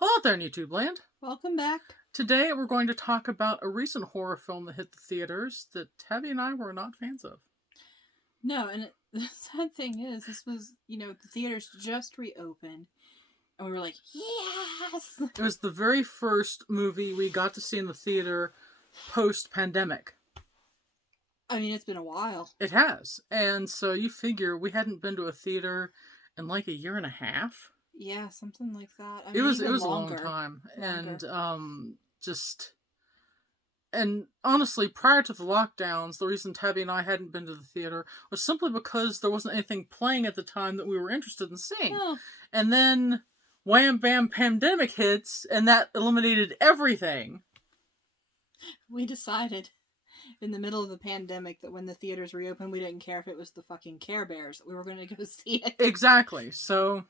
Hello there, YouTube land. Welcome back. Today we're going to talk about a recent horror film that hit the theaters that Tabby and I were not fans of. No, and the sad thing is, this was, the theaters just reopened, and we were like, yes! It was the very first movie we got to see in the theater post-pandemic. I mean, it's been a while. It has. And so you figure we hadn't been to a theater in like a year and a half. Yeah, something like that. I It mean, was even a long longer. time. Longer. And honestly, prior to the lockdowns, the reason Tabby and I hadn't been to the theater was simply because there wasn't anything playing at the time that we were interested in seeing. Oh, And then, wham bam, pandemic hits, and that eliminated everything. we decided in the middle of the pandemic that when the theaters reopened, we didn't care if it was the fucking Care Bears. We were going to go see it. Exactly. So,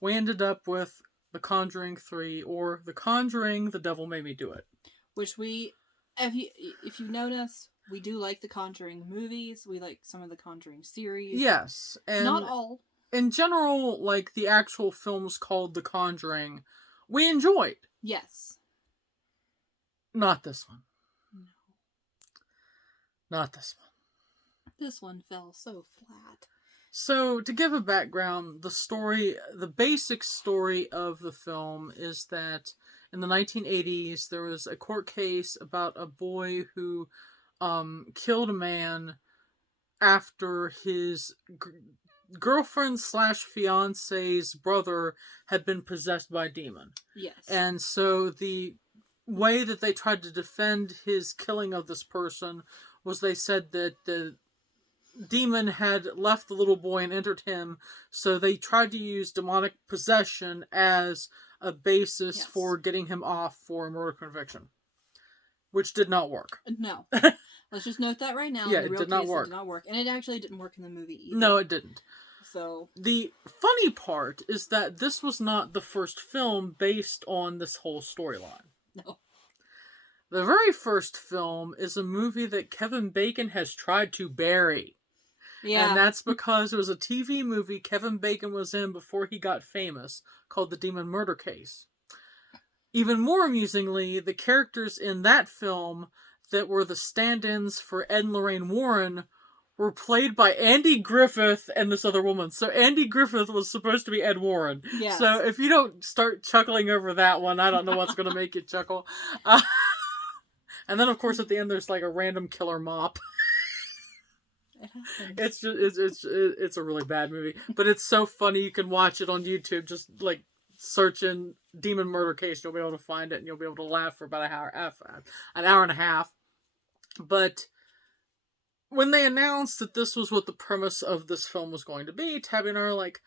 we ended up with The Conjuring 3, or The Conjuring, The Devil Made Me Do It. Which if you notice, we do like the Conjuring movies. We like some of the Conjuring series. Yes. And not all. In general, like, the actual films called The Conjuring, we enjoyed. Yes. Not this one. No. Not this one. This one fell so flat. So, to give a background, the basic story of the film is that in the 1980s, there was a court case about a boy who killed a man after his girlfriend / fiance's brother had been possessed by a demon. Yes. And so the way that they tried to defend his killing of this person was they said that the demon had left the little boy and entered him, so they tried to use demonic possession as a basis for getting him off for a murder conviction, which did not work. No. Let's just note that right now. Yeah, in the real it did not case, work. It did not work. And it actually didn't work in the movie either. No, it didn't. So the funny part is that this was not the first film based on this whole storyline. No. The very first film is a movie that Kevin Bacon has tried to bury. Yeah. And that's because it was a TV movie Kevin Bacon was in before he got famous, called The Demon Murder Case. Even more amusingly, the characters in that film that were the stand-ins for Ed and Lorraine Warren were played by Andy Griffith and this other woman. So Andy Griffith was supposed to be Ed Warren. Yes. So if you don't start chuckling over that one, I don't know what's going to make you chuckle. And then, of course, at the end, there's like a random killer mop. It's a really bad movie, but it's so funny. You can watch it on YouTube. Just like search in Demon Murder Case, you'll be able to find it, and you'll be able to laugh for about an hour and a half. But when they announced that this was what the premise of this film was going to be, Tabby and I are like,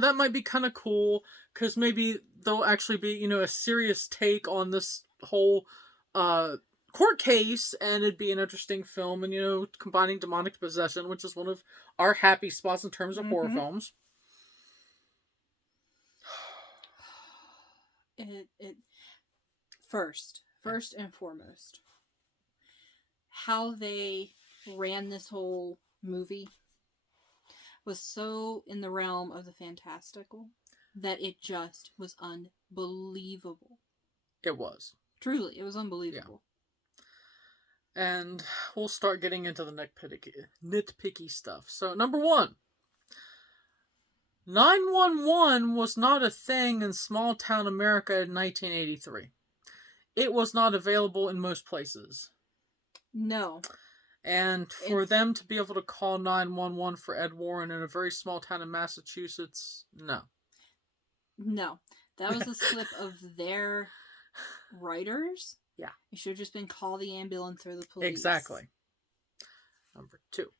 that might be kind of cool, because maybe there'll actually be, a serious take on this whole court case, and it'd be an interesting film, and combining demonic possession, which is one of our happy spots in terms of horror films. It first and foremost, how they ran this whole movie was so in the realm of the fantastical that it just was unbelievable. It was. Truly, it was unbelievable. Yeah. And we'll start getting into the nitpicky stuff. So, number one, 911 was not a thing in small town America in 1983. It was not available in most places. No. And for them to be able to call 911 for Ed Warren in a very small town in Massachusetts, no. No. That was a slip of their writers. Yeah. It should have just been call the ambulance or the police. Exactly. Number two.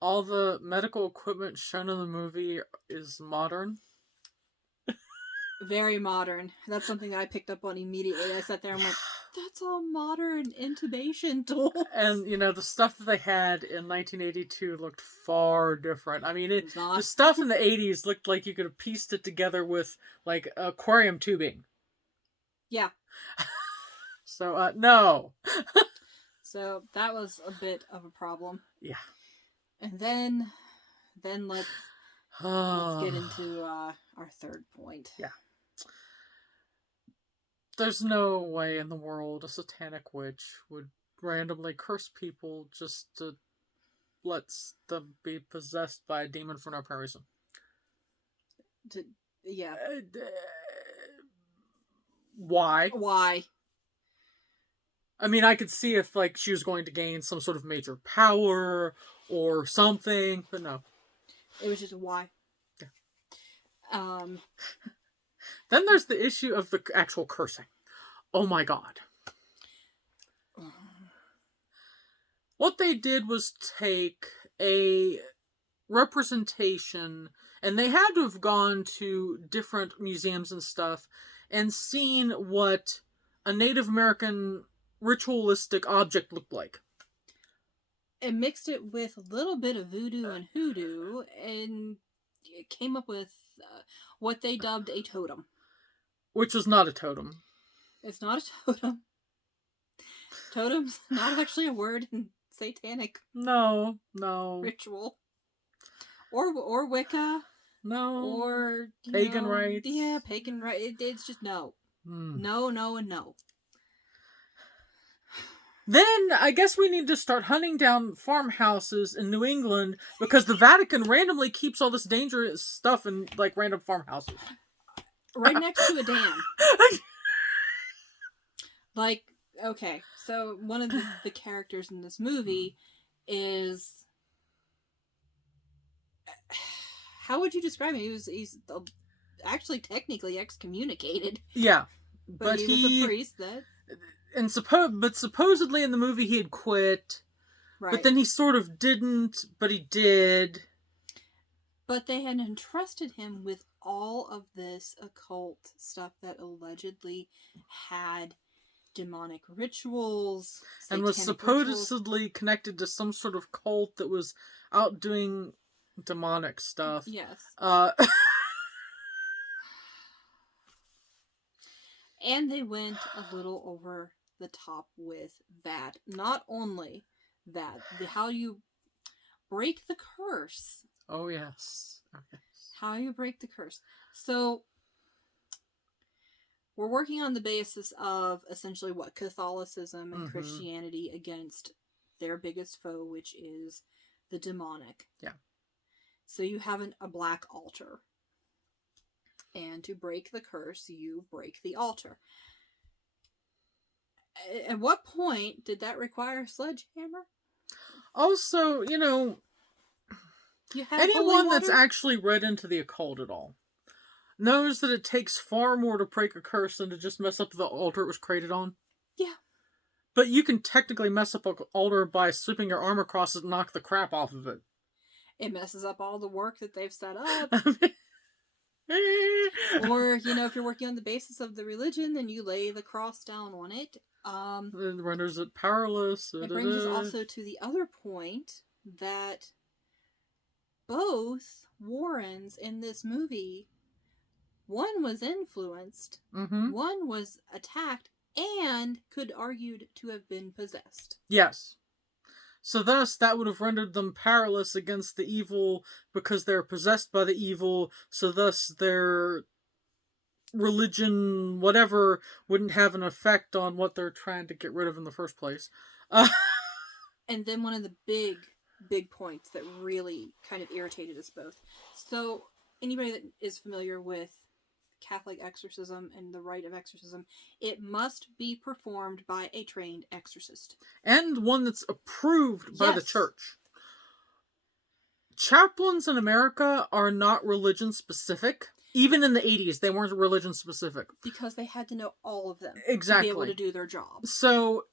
All the medical equipment shown in the movie is modern. Very modern. That's something that I picked up on immediately. I sat there and went, that's all modern intubation tools. And, the stuff that they had in 1982 looked far different. I mean, the stuff in the 80s looked like you could have pieced it together with, like, aquarium tubing. Yeah. So, no. So, that was a bit of a problem. Yeah. And then let's get into our third point. Yeah. There's no way in the world a satanic witch would randomly curse people just to let them be possessed by a demon for no apparent reason. Yeah. Why? Why? I mean, I could see if, like, she was going to gain some sort of major power or something, but no. It was just why. Yeah. Then there's the issue of the actual cursing. Oh my god. What they did was take a representation, and they had to have gone to different museums and stuff and seen what a Native American ritualistic object looked like. And mixed it with a little bit of voodoo and hoodoo, and it came up with what they dubbed a totem. Which was not a totem. It's not a totem. Totem's not actually a word in satanic No. ritual. Or Wicca. No. Or pagan rites. Yeah, pagan rites. It's just no. No, and no. Then I guess we need to start hunting down farmhouses in New England because the Vatican randomly keeps all this dangerous stuff in, like, random farmhouses. Right next to a dam. Like, okay, so one of the characters in this movie is... How would you describe him? He's actually technically excommunicated. Yeah. But he was a priest that... But supposedly in the movie he had quit. Right. But then he sort of didn't, but he did. But they had entrusted him with all of this occult stuff that allegedly had demonic rituals. And was supposedly connected to some sort of cult that was out doing demonic stuff. Yes. And they went a little over the top with that. Not only that, how you break the curse. Oh, yes. Okay. How you break the curse. So, we're working on the basis of essentially what? Catholicism and Christianity against their biggest foe, which is the demonic. Yeah. So you have a black altar. And to break the curse, you break the altar. At what point did that require a sledgehammer? Also, anyone that's actually read into the occult at all knows that it takes far more to break a curse than to just mess up the altar it was created on. Yeah. But you can technically mess up an altar by sweeping your arm across it and knock the crap off of it. It messes up all the work that they've set up. Or, if you're working on the basis of the religion, then you lay the cross down on it. It renders it powerless. It brings us also to the other point that both Warrens in this movie, one was influenced, one was attacked, and could argued to have been possessed. Yes. So thus, that would have rendered them powerless against the evil because they're possessed by the evil, so thus their religion, whatever, wouldn't have an effect on what they're trying to get rid of in the first place. And then one of the big points that really kind of irritated us both. So, anybody that is familiar with Catholic exorcism and the rite of exorcism, it must be performed by a trained exorcist. And one that's approved by the church. Chaplains in America are not religion specific. Even in the 80s, they weren't religion specific. Because they had to know all of them. Exactly. To be able to do their job. So,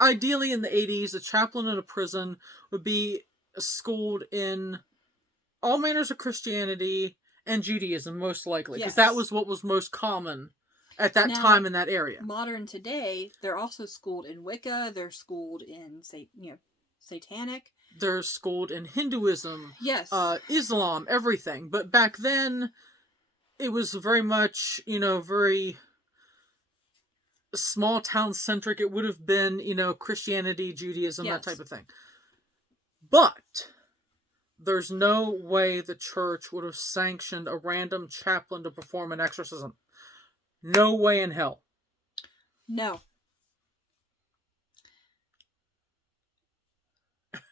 ideally in the 80s, a chaplain in a prison would be schooled in all manners of Christianity and Judaism, most likely. Because that was what was most common at that time in that area. Modern today, they're also schooled in Wicca, they're schooled in, satanic. They're schooled in Hinduism. Yes. Islam, everything. But back then, it was very much, very small town centric. It would have been, Christianity, Judaism, that type of thing. But there's no way the church would have sanctioned a random chaplain to perform an exorcism. No way in hell. No.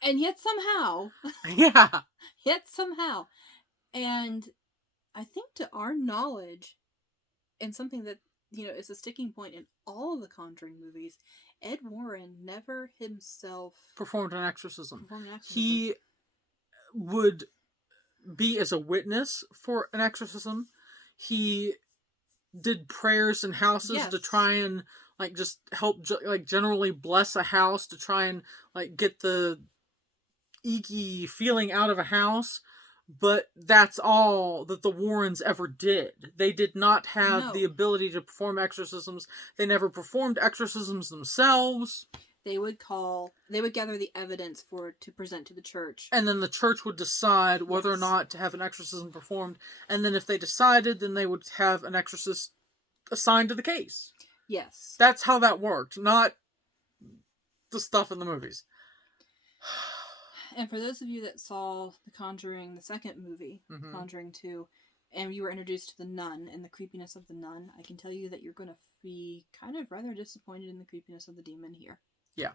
And yet somehow, Yeah. and I think to our knowledge, and something that, is a sticking point in all of the Conjuring movies, Ed Warren never himself Performed an exorcism. performed an exorcism. He would be as a witness for an exorcism. He did prayers in houses to try and like just help like generally bless a house to try and like get the icky feeling out of a house. But that's all that the Warrens ever did. They did not have the ability to perform exorcisms. They never performed exorcisms themselves. They would gather the evidence to present to the church. And then the church would decide whether or not to have an exorcism performed. And then if they decided, then they would have an exorcist assigned to the case. Yes. That's how that worked, not the stuff in the movies. And for those of you that saw The Conjuring, the second movie, Conjuring 2, and you were introduced to the nun and the creepiness of the nun, I can tell you that you're going to be kind of rather disappointed in the creepiness of the demon here. Yeah.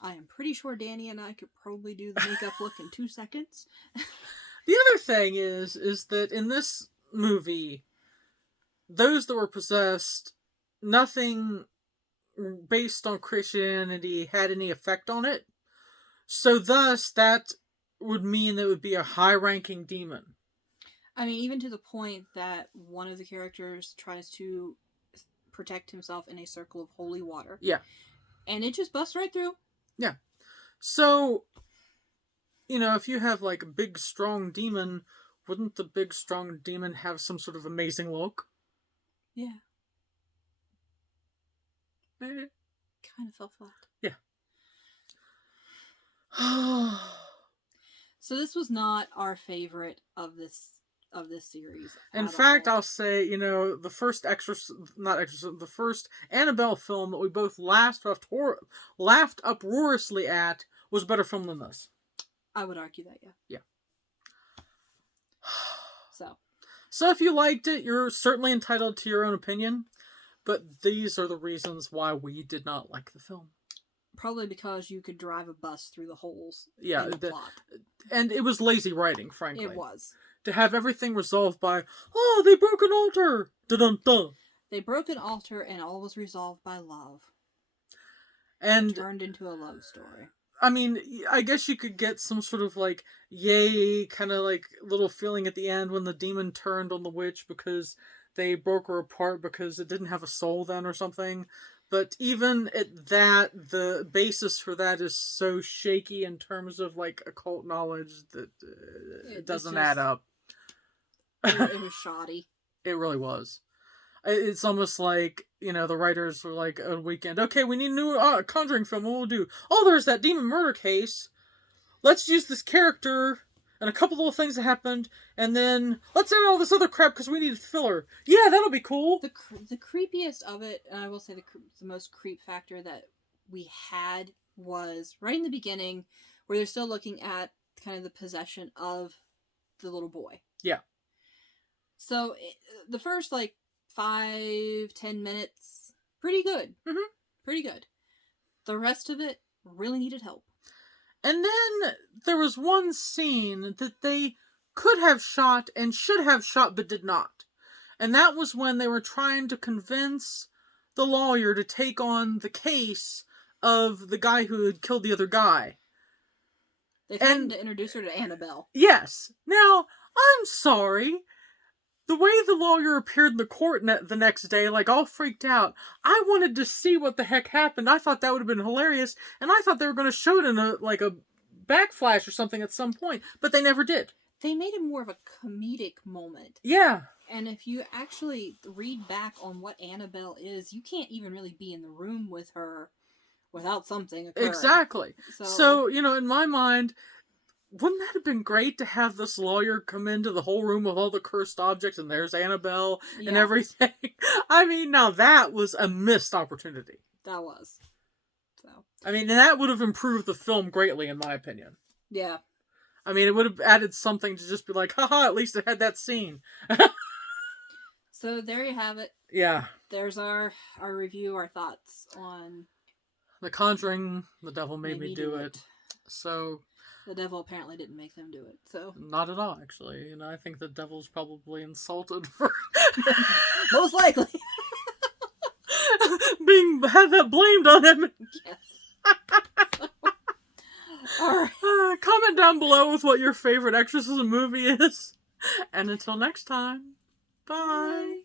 I am pretty sure Dani and I could probably do the makeup look in 2 seconds. The other thing is that in this movie, those that were possessed, nothing based on Christianity had any effect on it. So thus, that would mean that it would be a high-ranking demon. I mean, even to the point that one of the characters tries to protect himself in a circle of holy water. Yeah. And it just busts right through. Yeah. So, if you have like a big, strong demon, wouldn't the big, strong demon have some sort of amazing look? Yeah. Kind of fell flat. Yeah. So this was not our favorite of this series. In fact, I'll say, the first the first Annabelle film that we both laughed uproariously at was a better film than this. I would argue that, yeah. Yeah. So if you liked it, you're certainly entitled to your own opinion, but these are the reasons why we did not like the film. Probably because you could drive a bus through the holes in the plot. And it was lazy writing, frankly. It was. To have everything resolved by, oh, they broke an altar! Dun-dun-dun! They broke an altar and all was resolved by love. And turned into a love story. I mean, I guess you could get some sort of like, yay, kind of like little feeling at the end when the demon turned on the witch because they broke her apart because it didn't have a soul then or something. But even at that, the basis for that is so shaky in terms of like occult knowledge that it doesn't add up. It was shoddy. It really was. It's almost like, the writers were like, a weekend, okay, we need a new Conjuring film, what we'll do? Oh, there's that demon murder case. Let's use this character and a couple little things that happened, and then let's add all this other crap because we need filler. Yeah, that'll be cool. The creepiest of it, and I will say the most creep factor that we had was right in the beginning, where they're still looking at kind of the possession of the little boy. Yeah. So the first 5-10 minutes, pretty good. Mm-hmm. Pretty good. The rest of it really needed help. And then there was one scene that they could have shot and should have shot but did not. And that was when they were trying to convince the lawyer to take on the case of the guy who had killed the other guy. They tried to introduce her to Annabelle. Yes. Now, I'm sorry. The way the lawyer appeared in the court the next day, all freaked out, I wanted to see what the heck happened. I thought that would have been hilarious, and I thought they were going to show it in a backflash or something at some point, but they never did. They made it more of a comedic moment. Yeah. And if you actually read back on what Annabelle is, you can't even really be in the room with her without something occurring. Exactly. So, in my mind, wouldn't that have been great to have this lawyer come into the whole room with all the cursed objects and there's Annabelle and everything? I mean, now that was a missed opportunity. That was. So. I mean, and that would have improved the film greatly, in my opinion. Yeah. I mean, it would have added something to just be like, haha, at least it had that scene. So there you have it. Yeah. There's our review, our thoughts on The Conjuring, the devil made me do it. So the devil apparently didn't make them do it. So not at all, actually. You know, I think the devil's probably insulted for most likely had that blamed on him. Yes. All right. Comment down below with what your favorite exorcism movie is. And until next time, bye.